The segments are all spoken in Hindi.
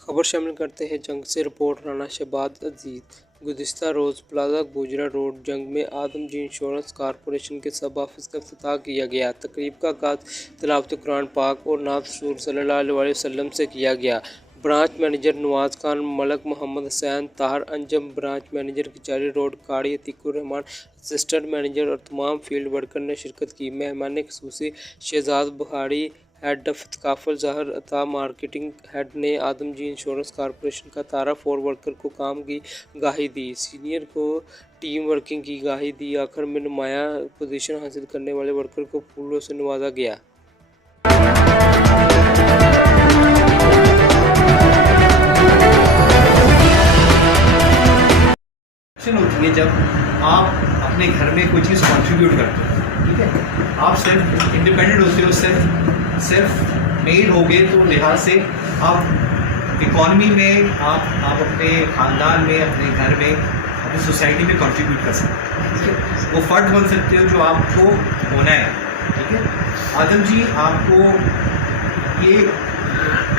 खबर शामिल करते हैं जंग से। रिपोर्ट राना शहबाज अजीज। गुज़िश्ता रोज़ प्लाजा गुजरा रोड जंग में आदमजी इंश्योरेंस कॉरपोरेशन के सब ऑफिस का इफ्तिताह किया गया। तकरीब का आगाज़ तिलावत कुरान पाक और नात रसूल सल्लल्लाहु अलैहि वसल्लम से किया गया। Branch manager Nawaz Khan, Malak Mohammad Hussain, Tahir Anjum, branch manager Kachahri road Qari Atiqur Rahman, assistant manager और तमाम फील्ड वर्कर ने शिरकत की। मेहमान खसूसी शहजाद बुखारी, हेड ऑफ थकाफल ज़हर अता, मार्केटिंग हेड ने आदमजी इंश्योरेंस कॉरपोरेशन का तारफ़ और वर्कर को काम की गाही दी। सीनियर को टीम वर्किंग की गाही दी। आखिर में नुमाया पोजीशन हासिल करने वाले वर्कर को फूलों से नवाजा गया। होती है जब आप अपने घर में कोई चीज़ कंट्रीब्यूट करते हो, ठीक है। आप सिर्फ इंडिपेंडेंट होते हो, सिर्फ मेड हो गए, तो लिहाज से आप इकॉनमी में आप अपने ख़ानदान में, अपने घर में, अपनी सोसाइटी में कंट्रीब्यूट कर सकते हैं, ठीक है। वो फ़र्द बन सकते हो जो आपको होना है, ठीक है। आदम जी आपको ये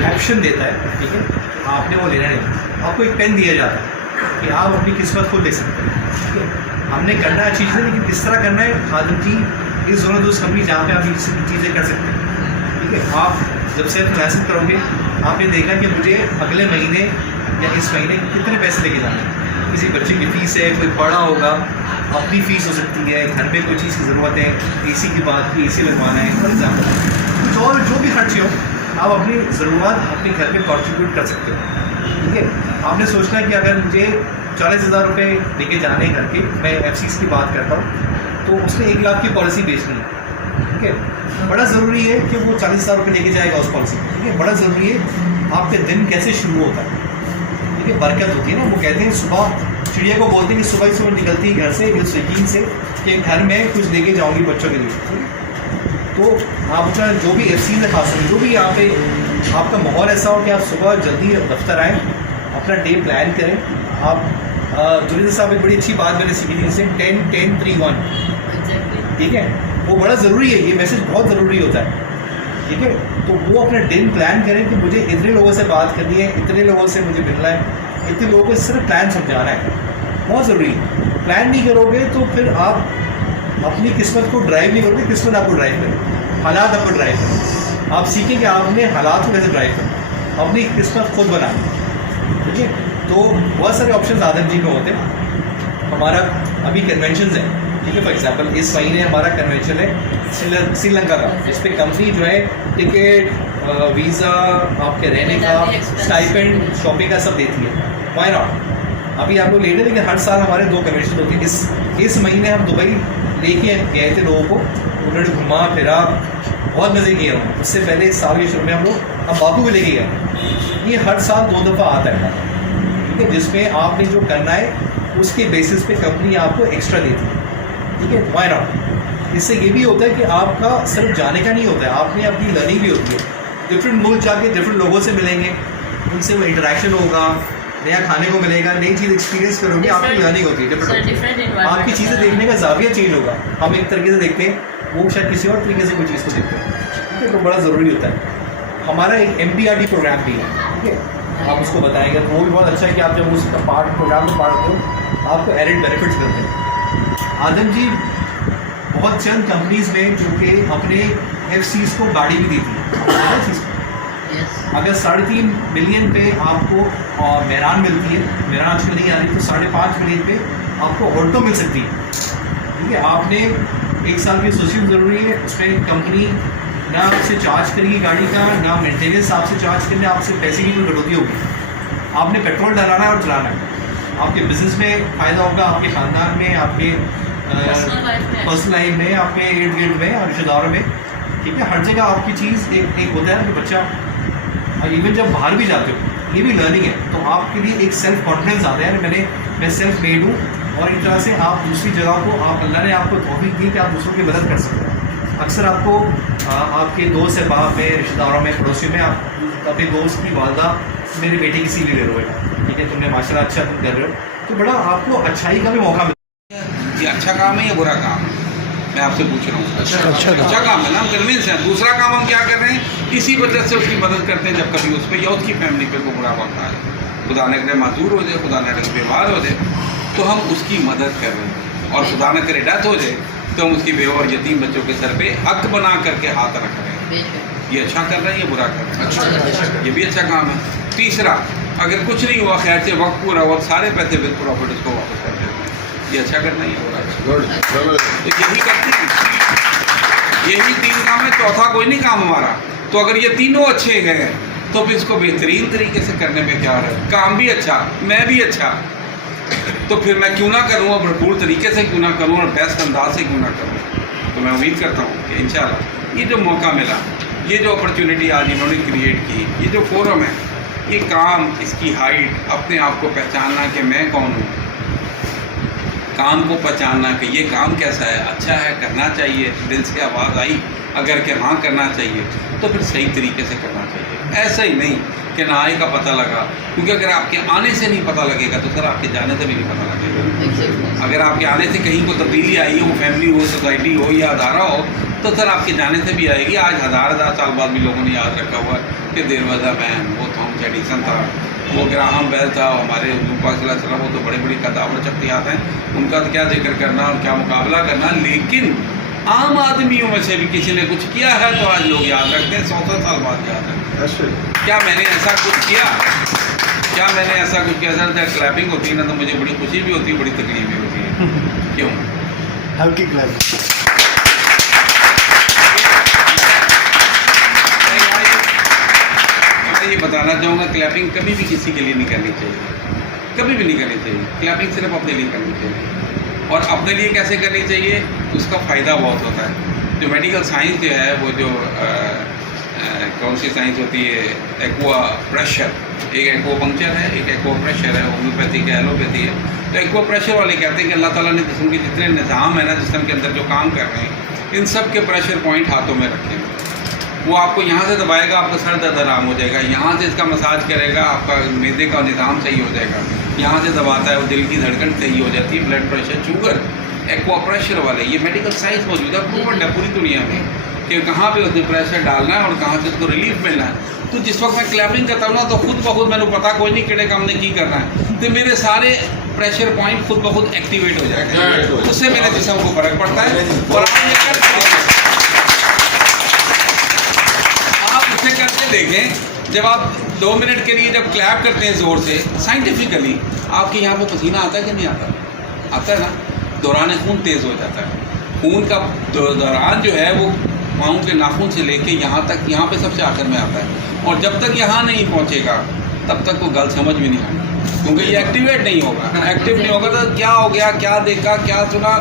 ऑप्शन देता है, ठीक है। आपने वो लेना नहीं, आपको एक पेन दिया जाता है कि आप अपनी किस्मत को ले सकते हैं, ठीक है। हमने करना है चीज़ें, लेकिन किस तरह करना है। आदम जी इस दोनों दोस्त कंपनी जहाँ पे आप ये चीज़ें कर सकते हैं, ठीक है। आप जब से मैसेज करोगे, आपने देखा कि मुझे अगले महीने या इस महीने कितने पैसे लेके जाने हैं। किसी बच्चे की फ़ीस है, कोई पढ़ा होगा, अपनी फ़ीस हो सकती है, घर में कोई चीज़ की ज़रूरत है, एसी की बात की, एसी लगवाना है, फॉर एग्जाम्पल कुछ और जो भी खर्चे हो, आप अपनी ज़रूरत अपने घर में कॉन्ट्रीब्यूट कर सकते हो, ठीक है। आपने सोचना है कि अगर मुझे 40,000 रुपये लेके जाने घर के, मैं एफसीस की बात करता हूँ, तो उसमें 1 लाख की पॉलिसी बेचनी है, ठीक है। बड़ा ज़रूरी है कि वो 40,000 रुपये लेके जाएगा उस पॉलिसी, ठीक है। बड़ा ज़रूरी है आपके दिन कैसे शुरू होता है, ठीक है। बरकत होती है ना, वो कहते हैं सुबह, चिड़िया को बोलते हैं कि सुबह ही सुबह निकलती है घर से इस यकीन से कि घर में कुछ लेके जाऊँगी बच्चों के लिए। तो आपका जो भी एफसीस है, खास जो भी यहाँ पे आपका माहौल ऐसा हो कि आप सुबह जल्दी दफ्तर आएँ, अपना डे प्लान करें। आप जुनेद साहब एक बड़ी अच्छी बात मैंने सीखी थी, जैसे 10-10-3-1, ठीक है। वो बड़ा ज़रूरी है, ये मैसेज बहुत ज़रूरी होता है, ठीक है। तो वो अपना दिन प्लान करें कि मुझे इतने लोगों से बात करनी है, इतने लोगों से मुझे मिलना है, इतने लोगों को सिर्फ प्लान समझाना है, बहुत ज़रूरी है। प्लान नहीं करोगे तो फिर आप अपनी किस्मत को ड्राइव नहीं करोगे, किस्मत आपको ड्राइव करें, हालात आपको ड्राइव करें। आप सीखें कि आपने हालात को कैसे ड्राइव करना, अपनी किस्मत खुद बनानी, ठीक है। तो बहुत सारे ऑप्शन आदम जी में होते हैं। हमारा अभी कन्वेंशन है, ठीक है। फॉर एग्जांपल इस महीने हमारा कन्वेंशन है श्रीलंका का, जिस पे कंपनी जो है टिकट, वीज़ा, आपके रहने का, स्टाइपेंड, शॉपिंग का सब देती है। Why not. अभी आप लोग ले रहे, लेकिन हर साल हमारे 2 कन्वेंशन होते हैं। इस महीने हम दुबई लेके गए थे लोगों को, उन्होंने घुमा फिरा, बहुत मज़े किए हम। उससे पहले इस साल के शुरू में हम लोग अब बाकू भी लेके गए। ये हर साल 2 दफ़ा आता है, ठीक है, जिसमें आपने जो करना है उसके बेसिस पे कंपनी आपको एक्स्ट्रा देती है, ठीक है। Why not. इससे ये भी होता है कि आपका सिर्फ जाने का नहीं होता है, आपने अपनी लर्निंग भी होती है। डिफरेंट मुल्क जाके डिफरेंट लोगों से मिलेंगे, उनसे वो इंटरेक्शन होगा, नया खाने को मिलेगा, नई चीज़ एक्सपीरियंस करोगे, आपकी लर्निंग होती है, डिफरेंट आपकी चीज़ें देखने का ज़ाविया चेंज होगा। हम एक तरीके से देखते हैं, वो शायद किसी और तरीके से कोई चीज़ को देखते हैं, ठीक है। तो बड़ा ज़रूरी होता है। हमारा एक MPRT प्रोग्राम भी है, ठीक है, आप उसको बताएंगे तो वो भी बहुत अच्छा है कि आप जब उसका प्रोग्राम में पार्ट होते हो, आपको एडेड बेनिफिट्स मिलते हैं। आदम जी बहुत चंद कंपनीज में जो कि अपने एफसीस को गाड़ी भी देती है। अगर 3.5 मिलियन पे आपको मेहरान मिलती है, मेहरान आजकल नहीं आ रही, तो 5.5 मिलियन पे आपको ऑल्टो मिल सकती है, ठीक है। आपने 1 साल की एसोसिएशन ज़रूरी है, उसमें कंपनी ना आपसे चार्ज करेगी गाड़ी का, ना मेंटेनेंस आपसे चार्ज करने, आपसे पैसे की कोई कटौती होगी। आपने पेट्रोल डलाना है और चलाना है। आपके बिजनेस में फ़ायदा होगा, आपके ख़ानदान में, आपके पर्सनल लाइफ में, आपके इर्द गिर्द में, रिश्तेदारों में, ठीक है। हर जगह आपकी चीज़ एक होता है कि बच्चा, और इवन जब बाहर भी जाते हो, ये भी लर्निंग है, तो आपके लिए एक सेल्फ कॉन्फिडेंस आता है, मैं सेल्फ मेड हूँ। और एक तरह से आप दूसरी जगह को, अल्लाह ने आपको तौफीक दी कि आप दूसरों की मदद कर सकते हैं। अक्सर आपको आपके दोस्त अहबाब में, रिश्तेदारों में, पड़ोसियों में, आप अपने दोस्त की वालदा मेरे बेटे की सीवी ले रहे हो, ठीक है, तुमने माशाल्लाह अच्छा तुम कर रहे हो, तो बड़ा आपको अच्छाई का भी मौका मिलता है। ये अच्छा काम है या बुरा काम? मैं आपसे पूछ रहा हूँ। अच्छा काम है ना, हम कन्विंस हैं। दूसरा काम हम क्या कर रहे हैं, इसी वजह से उसकी मदद करते हैं जब कभी उस पर या उसकी फैमिली पे वो बुरा वक्त आए, खुदा न करे मातूर हो जाए, खुदा न करे बीमार हो जाए, तो हम उसकी मदद कर रहे हैं। और खुदा न करे डेथ हो जाए तो हम उसकी बेवा और यतीम बच्चों के सर पे हक बना करके हाथ रख रहे हैं। ये अच्छा कर रहे हैं, ये बुरा कर रहे हैं, ये भी अच्छा काम है। तीसरा, अगर कुछ नहीं हुआ खैर से वक्त पूरा हुआ, सारे पैसे विद प्रॉफिट उसको वापस कर देते हैं। ये अच्छा करना ही बुरा करना, तो यही करते हैं। यही 3 काम है, चौथा कोई नहीं काम हमारा। तो अगर ये तीनों अच्छे हैं तो फिर इसको बेहतरीन तरीके से करने में क्या है, काम भी अच्छा, मैं भी अच्छा, तो फिर मैं क्यों ना करूँ, और भरपूर तरीके से क्यों ना करूँ, और बेस्ट अंदाज से क्यों ना करूँ। तो मैं उम्मीद करता हूँ कि इंशाल्लाह ये जो मौका मिला, ये जो अपॉर्चुनिटी आज इन्होंने क्रिएट की, ये जो फोरम है, ये काम, इसकी हाइट, अपने आप को पहचानना कि मैं कौन हूँ, काम को पहचानना कि ये काम कैसा है, अच्छा है, करना चाहिए, दिल से आवाज़ आई अगर कि हाँ करना चाहिए, तो फिर सही तरीके से करना चाहिए। ऐसा ही नहीं कि ना आए का पता लगा, क्योंकि अगर आपके आने से नहीं पता लगेगा तो सर आपके जाने से भी नहीं पता लगेगा। अगर आपके आने से कहीं को तब्दीली आई हो, फैमिली हो, सोसाइटी हो या अदारा हो, तो सर आपके जाने से भी आएगी। आज हज़ार साल बाद भी लोगों ने याद रखा हुआ है कि देरवाजा मैन, वो थॉमस एडिसन था, वो ग्राहम बेल था, हमारे पाक वो तो बड़ी बड़ी कदावर शख्सियात हैं, उनका तो क्या जिक्र करना और क्या मुकाबला करना। लेकिन आम आदमियों में से भी किसी ने कुछ किया है तो आज लोग याद रखते हैं, 100 साल बाद याद रखते हैं। क्या मैंने ऐसा कुछ किया, क्या मैंने ऐसा कुछ किया? सर जब क्लैपिंग होती है ना तो मुझे बड़ी खुशी भी होती है, बड़ी तकलीफ भी होती है। क्यों? हल्की क्लैपिंग। मैं ये बताना चाहूँगा, क्लैपिंग कभी भी किसी के लिए नहीं करनी चाहिए, कभी भी नहीं करनी चाहिए। क्लैपिंग सिर्फ अपने लिए करनी चाहिए। और अपने लिए कैसे करनी चाहिए, उसका फ़ायदा बहुत होता है। जो मेडिकल साइंस जो है, वो जो कौन सी साइंस होती है, एक्वा प्रेशर, एक एक्वा पंक्चर है, एक एक्वा प्रेशर है, होम्योपैथी है, एलोपैथी है। तो एक्वा प्रेशर वाले कहते हैं कि अल्लाह ताला ने जिस्म के जितने निज़ाम है ना, जिस्म के अंदर जो काम कर रहे हैं, इन सब के प्रेशर पॉइंट हाथों में रखें। वो आपको यहाँ से दबाएगा, आपका सर दर्द आराम हो जाएगा, यहाँ से इसका मसाज करेगा, आपका मैदे का निज़ाम सही हो जाएगा, यहाँ से दबाता है वो दिल की धड़कन सही हो जाती है, blood pressure, sugar. Aqua pressure वाले, ये मेडिकल साइंस मौजूद है, प्रूवन है पूरी दुनिया में कि कहाँ पे उसने प्रेशर डालना है और कहाँ से उसको रिलीफ मिलना है। तो जिस वक्त मैं क्लैपिंग करता हूँ ना, तो खुद ब खुद मैंने पता कोई नहीं किड़े काम ने की करना है, तो मेरे सारे प्रेशर पॉइंट खुद ब खुद एक्टिवेट हो जाएगा, उससे मेरे जिस्म को फर्क पड़ता है। और आप उसे करके देखें, जब आप 2 मिनट के लिए जब क्लैप करते हैं ज़ोर से, साइंटिफिकली आपके यहाँ पे पसीना आता है कि नहीं आता? आता है ना, दौरान खून तेज़ हो जाता है। खून का दौरान जो है वो पाँव के नाखून से लेके यहाँ तक, यहाँ पे सबसे आखिर में आता है, और जब तक यहाँ नहीं पहुँचेगा तब तक वो गल समझ में नहीं आएगी, क्योंकि ये एक्टिवेट नहीं होगा। एक्टिव नहीं होगा तो क्या हो गया, क्या देखा, क्या सुना,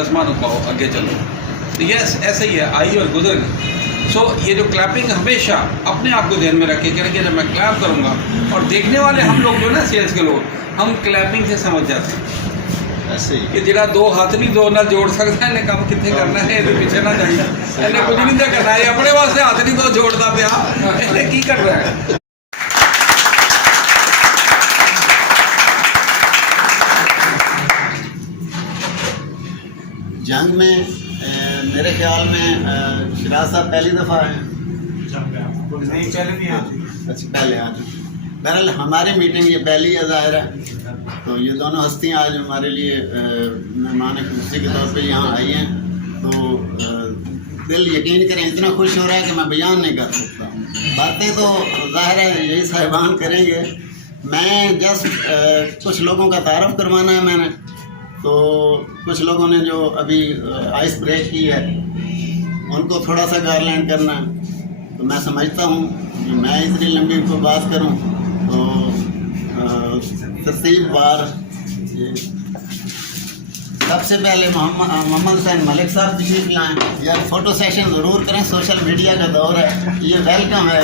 आसमान पाओ, आगे चलो। तो ये ऐसे ही है, आई और गुजर गई। सो ये जो क्लैपिंग हमेशा अपने आप को ध्यान में रखे करेंगे, जब मैं क्लैप करूँगा, और देखने वाले हम लोग जो ना सेल्स के लोग, हम क्लैपिंग से समझ जाते हैं ऐसे ही कि जिहड़ा 2 हाथ नहीं 2 नाल जोड़ सकता, इन्हें काम कितने करना है, ये पीछे ना जाइए, इन्हें कुछ नहीं करना है, अपने वास्ते हाथ नहीं 2 जोड़ता पिया, इन्हें की कर रहा है। जंग में मेरे ख्याल में शिराज साहब पहली दफ़ा हैं। नहीं, पहले नहीं आती। अच्छा, पहले आ चुके। बहरहाल हमारी मीटिंग ये पहली है ज़ाहिर है, तो ये दोनों हस्तियाँ आज हमारे लिए मेहमान खुशी के तौर पे यहाँ आई हैं। तो दिल यकीन करें इतना खुश हो रहा है कि मैं बयान नहीं कर सकता। बातें तो ज़ाहिर है यही साहिबान करेंगे, मैं जस्ट कुछ लोगों का तारफ़ करवाना है मैंने। तो कुछ लोगों ने जो अभी आइस ब्रेक की है उनको थोड़ा सा गारलैंड करना है। तो मैं समझता हूँ कि मैं इतनी लंबी को बात करूँ तो तरतीब बार सबसे पहले मोहम्मद हुसैन मलिक साहब तशरीफ लाएँ। यार फ़ोटो सेशन ज़रूर करें, सोशल मीडिया का दौर है, ये वेलकम है।